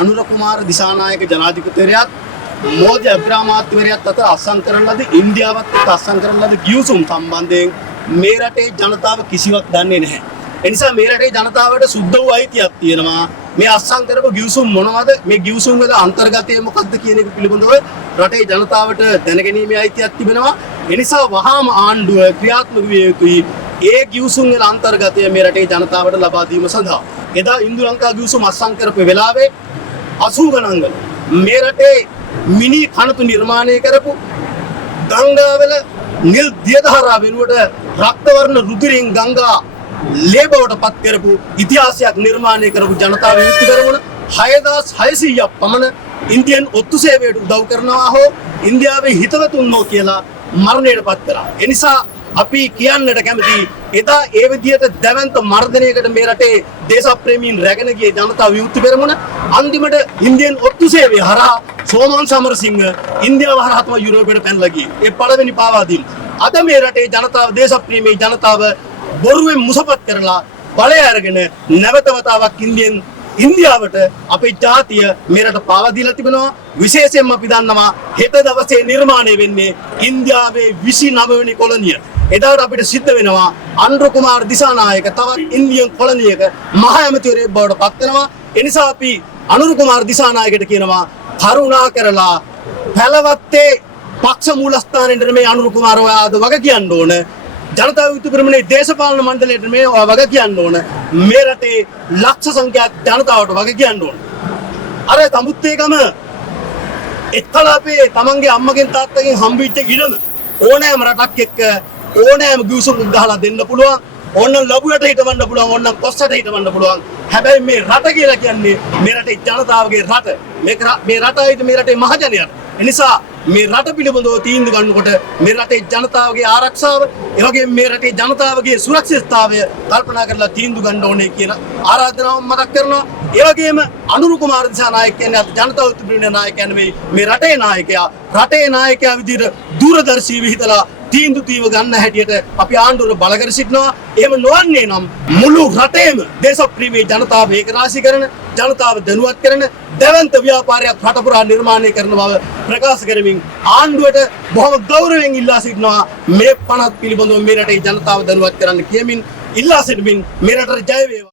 අනුර කුමාර දිසානායක ජනාධිපතිවරයාත් මෝදි අග්‍රාමාත්‍යවරයාත් අතර අත්සන් කරන ලද ඉන්දියාවත් එක්ක අත්සන් කරන ලද ගිවිසුම් සම්බන්ධයෙන් මේ රටේ ජනතාව කිසිවක් දන්නේ නැහැ. ඒ නිසා මේ රටේ ජනතාවට සුද්ධ වූ අයිතියක් තියෙනවා. මේ අත්සන් කරපු ගිවිසුම් මොනවද? මේ ගිවිසුම් වල අන්තර්ගතය මොකක්ද කියන එක පිළිබඳව රටේ ජනතාවට දැනගැනීමේ අයිතියක් තිබෙනවා. ඒ නිසා වහාම ආණ්ඩුව ක්‍රියාත්මක විය යුතුයි. ඒ ගිවිසුම් වල අන්තර්ගතය මේ රටේ ජනතාවට ලබා දීම සඳහා. එදා ඉන්දු ලංකා ගිවිසුම අත්සන් කරපු වෙලාවේ 80 ගණන් වල මේ රටේ මිනි කණතු නිර්මාණය කරපු ගංගාවල නිල් දියදහරා වෙනුවට රක්ත වර්ණ රුධිරෙන් ගංගා ලේ බවට පත් කරපු ඉතිහාසයක් නිර්මාණය කරපු ජනතාව විමුක්ති කරමුණ 6600ක් පමණ ඉන්දියන් ඔත්තු සේවයට උදව් කරනවා හෝ ඉන්දියාවේ හිතවතුන්ෝ කියලා මරණයට පත් කරා. ඒ නිසා අපි කියන්නට කැමති එදා ඒ විදිහට දැවැන්ත මර්ධනයකට මේ රටේ දේශප්‍රේමීන් රැගෙන ගිය ජනතාව විමුක්ති කරමුණ අන්තිමට ඉන්දියන් ඔත්තු සේවය හරහා සෝමන් සමරසිංහ ඉන්දියාව හරහා තමයි යුරෝපයට පැනලා ගියේ. ඒ පළවෙනි පාවා දීම. අද මේ රටේ ජනතාව දේශප්‍රේමී ජනතාව බොරුවෙන් මුසපත් කරලා බලය අරගෙන නැවත වතාවක් ඉන්දියාවට අපේ ජාතිය මෙරට පාවා දීලා තිබෙනවා. විශේෂයෙන්ම අපි දන්නවා හෙට දවසේ නිර්මාණය වෙන්නේ ඉන්දියාවේ 29 වෙනි කොලනිය. එදාට අපිට සිද්ධ වෙනවා අනුර කුමාර දිසානායක තවත් ඉන්දියන් කොලනියක මහ ඇමතිවරයෙක් බවට පත් වෙනවා. ඒ නිසා අපි අනුර කුමාර දිසානායකට කියනවා කරුණා කරලා පැලවත්තේ පක්ෂ මූලස්ථානයේ මේ අනුර කුමාර ඔයාද වග කියන්න ඕන. ජනතා විමුක්ති පෙරමුණේ දේශපාලන මණ්ඩලයට මේ වග කියන්න ඕන. මේ රටේ ලක්ෂ සංඛ්‍යාත ජනතාවට වග කියන්න ඕන. අර තමුත්තේකම එක්කලාපේ තමන්ගේ අම්මගෙන් තාත්තගෙන් හම්බෙච්ච ඉඩම ඕනෑම රටක් එක්ක ඕනෑම ගිවිසුමක් ගහලා දෙන්න පුළුවන්. ඕනනම් ලැබුවට හිටවන්න පුළුවන්. ඕනනම් කොස්සට හිටවන්න පුළුවන්. හැබැයි මේ රට කියලා කියන්නේ මේ රටේ ජනතාවගේ රට. මේ රටයි මේ රටේ මහජනයාට. ඒ නිසා මේ රට පිළිබඳව තීන්දුව ගන්නකොට මේ රටේ ජනතාවගේ ආරක්ෂාව, ඒ වගේම මේ රටේ ජනතාවගේ සුරක්ෂිතතාවය කල්පනා කරලා තීන්දුව ගන්න ඕනේ කියන ආරාධනාව මතක් කරනවා. ඒ වගේම අනුර කුමාර දිසානායක කියන්නේ ජනතා විමුක්ති පෙරමුණේ නායකයා නෙවෙයි මේ රටේ නායකයා. රටේ නායකයා විදිහට දූරදර්ශීව හිතලා තීන්දුව තීව ගන්න හැටියට අපි ආණ්ඩුවට බල කර සිටිනවා. එහෙම නොවන්නේ නම් මුළු රටේම දේශප්‍රේමී ජනතාව ඒකරාශී කරන, ජනතාව දැනුවත් කරන දැවැන්ත ව්‍යාපාරයක් රට පුරා නිර්මාණය කරන බව ප්‍රකාශ කරමින් ආණ්ඩුවට බොහොම ගෞරවයෙන් ඉල්ලා සිටිනවා මේ පනත් පිළිබඳව මේ රටේ ජනතාව දැනුවත් කරන්න කියමින් ඉල්ලා සිටමින් මේ රටට ජය වේවා.